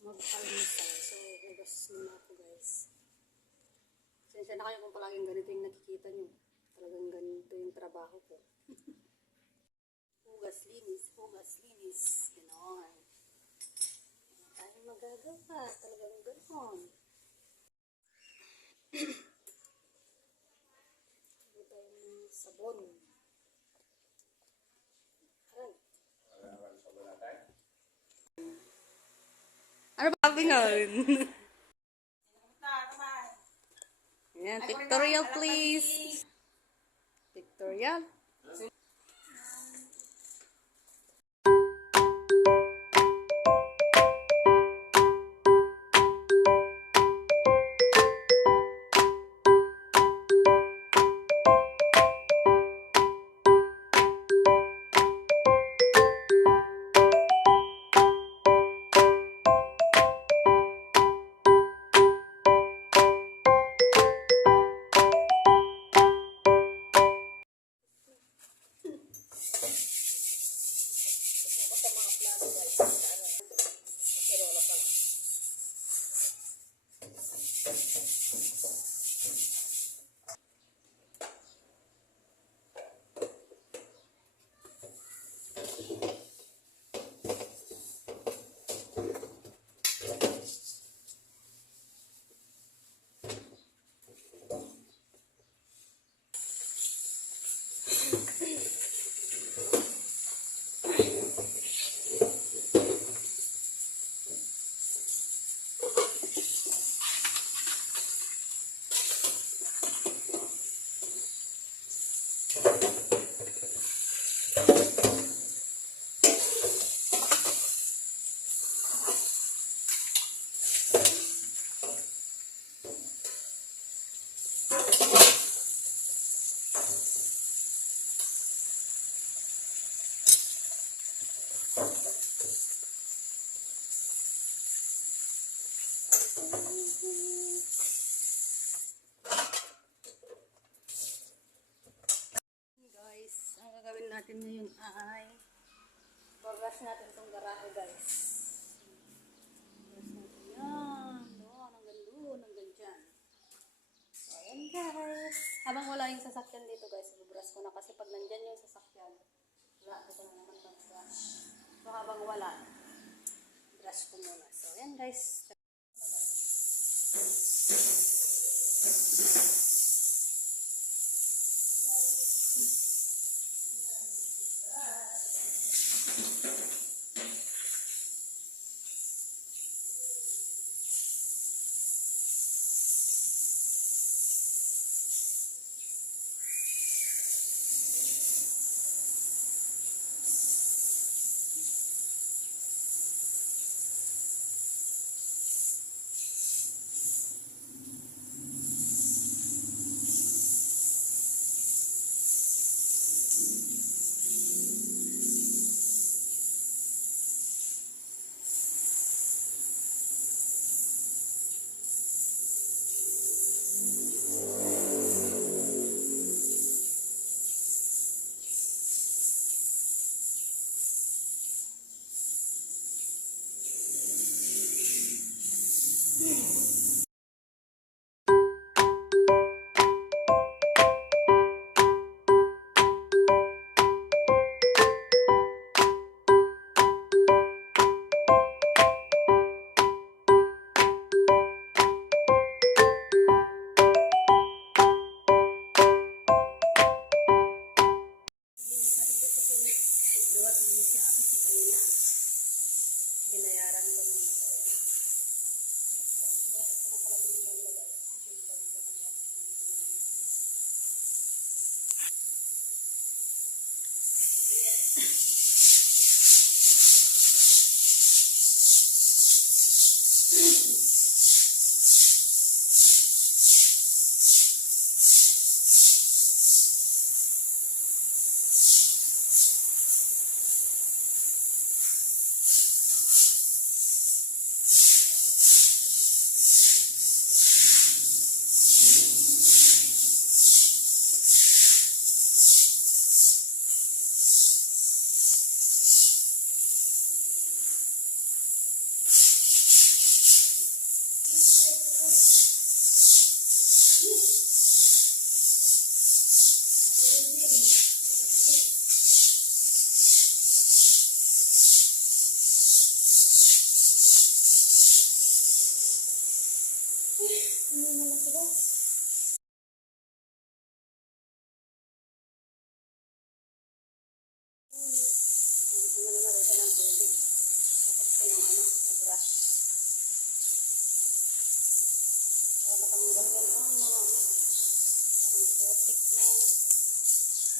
mag-almusal. So, hugas muna ako guys. Sensya na kayo kung palaging ganito yung nakikita nyo. Talagang ganito yung trabaho ko. Hugas, linis, hugas, linis. Ganon. Hindi tayo magagawa. Talagang ganon. Hindi tayo ng sabon. Aray. Ano ba sabi ngayon? Ayan, pictorial please. Pictorial. Ang gagawin natin ngayon ay bagas natin itong garahe guys. Bagas natin yan. Doon, hanggang dyan. So, ayan guys. Habang wala yung sasakyan dito guys, bubras ko na kasi pag nandyan yung sasakyan, wala ko na naman mag-brush. So, habang wala, brush ko muna. So, ayan guys.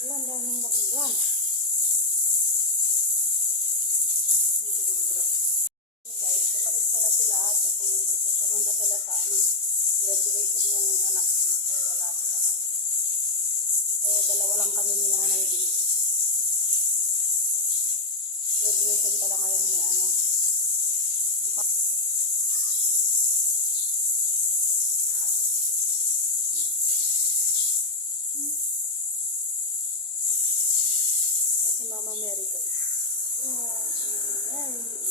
Ang daming lahigan. Guys, umalis pala sila ate. Pumunta sila sa graduation ng anak niya. So, wala sila ngayon. So, dalawa lang kami ni nanay dito. Graduation pala ngayon ni si Mama Mary guys. Yeah, si Mama Mary.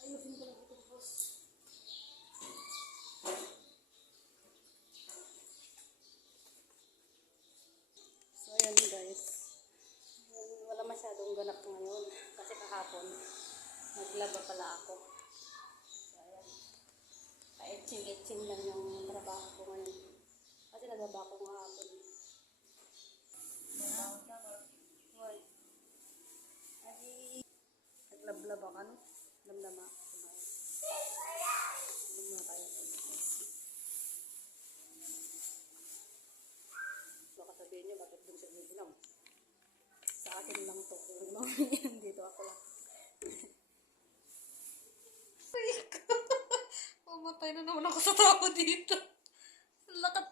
Ayusin ko lang ito, boss. So, ayan guys. Wala masyadong ganap ngayon. Kasi kahapon, naglaba pala ako. So, ayan. Pa-etching-etching lang yung trabaho ko ngayon. Kasi naglaba ako kahapon. Hoy. Ay, naglablaba ka, no? Lamlama. Baka sabihin nyo, bakit dun siya bilang? Sa akin lang to. Dito ako lang. Mamatay na naman ako sa tao dito. Lakat.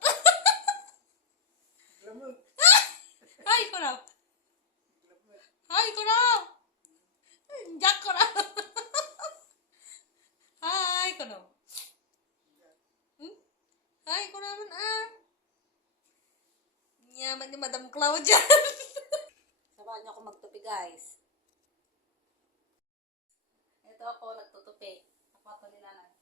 Ay, ko na. Ay, ko na. Jack ko na. Ay, ko na. Ay, ko naman Yaman ni Madam Claudia. Samahan niyo ako magtupi, guys. Ito ako, nagtutupi. Ako ni nanay.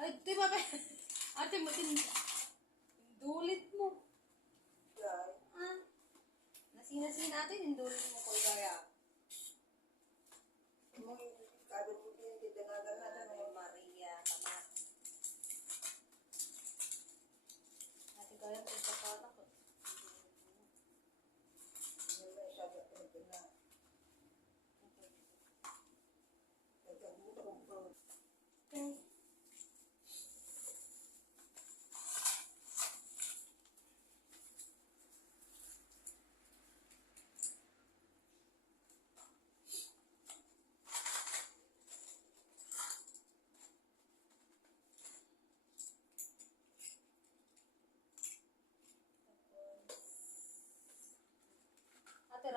Ay, di ba? Ate, dulit mo. Nasina-sina natin, yung dulit mo ko kaya. Maria, tama. Ate, kaya pagkakanak ko. Okay.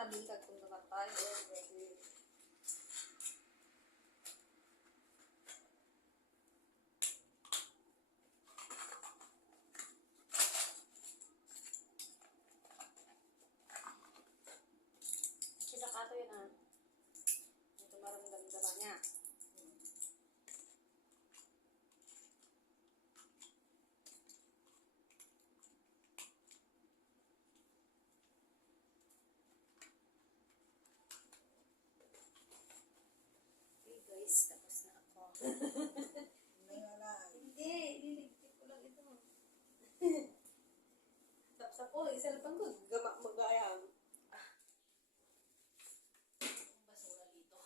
rabing kag kung nakatay. Sila kato yun ah. Ito maramdaman niya. Guys, tapos na ako. Hindi, liligpit ko lang ito. Tapos ako, isa lang pang gamak magayang. Basura dito.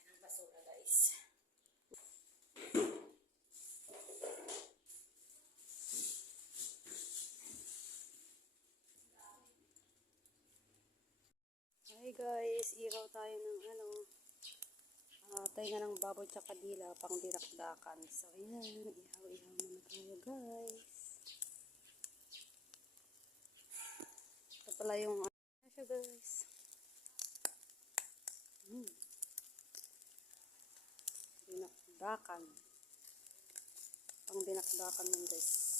Tayo ng basura guys. Hi guys, iraw tayo ng tayo ng baboy tsaka dila pang dinakdakan. So ayan, ihaw-ihaw na tayo guys. Ito pala yung siya guys. Dinakdakan. Pang dinakdakan yun guys.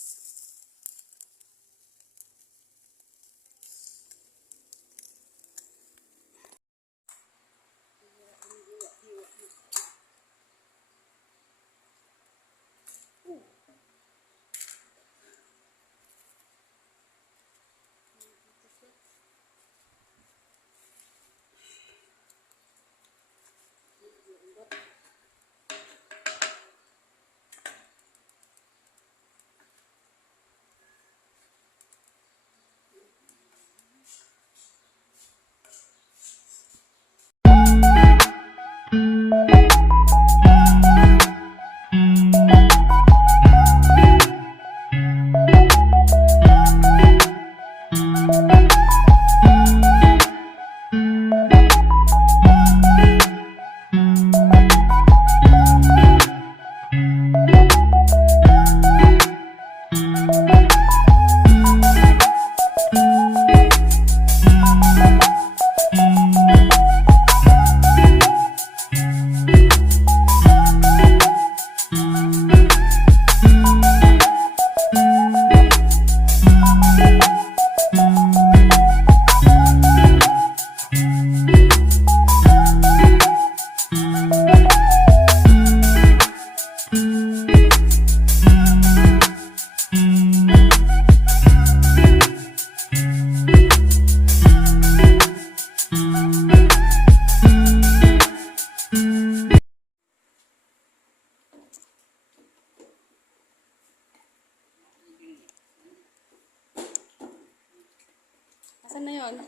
Asan na yun?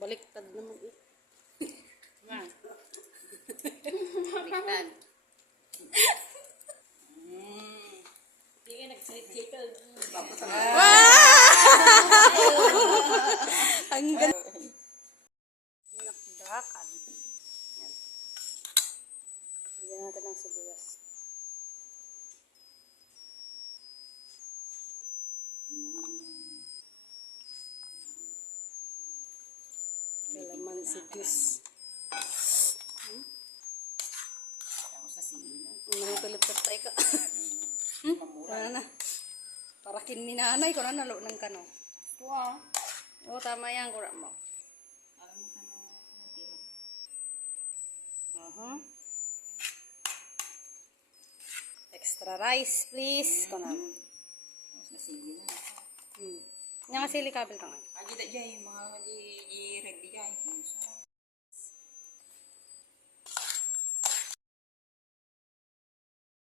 Baliktad naman eh. Baliktad. Hindi ka nag-sweet-chicken. Ang ganda. Dinakdakan. Yan. Bigyan natin ng sibuyas. Kalamansi juice. Manipilip-lip tayo ka. Wala na. Para kin ni nanay ko na nalunan ka no. Wow. Oh, tama yan. Kura mo. Extra rice, please. Kung ano. Nga nga sili kabel ka nga. Aji tak jay, mga ready jay.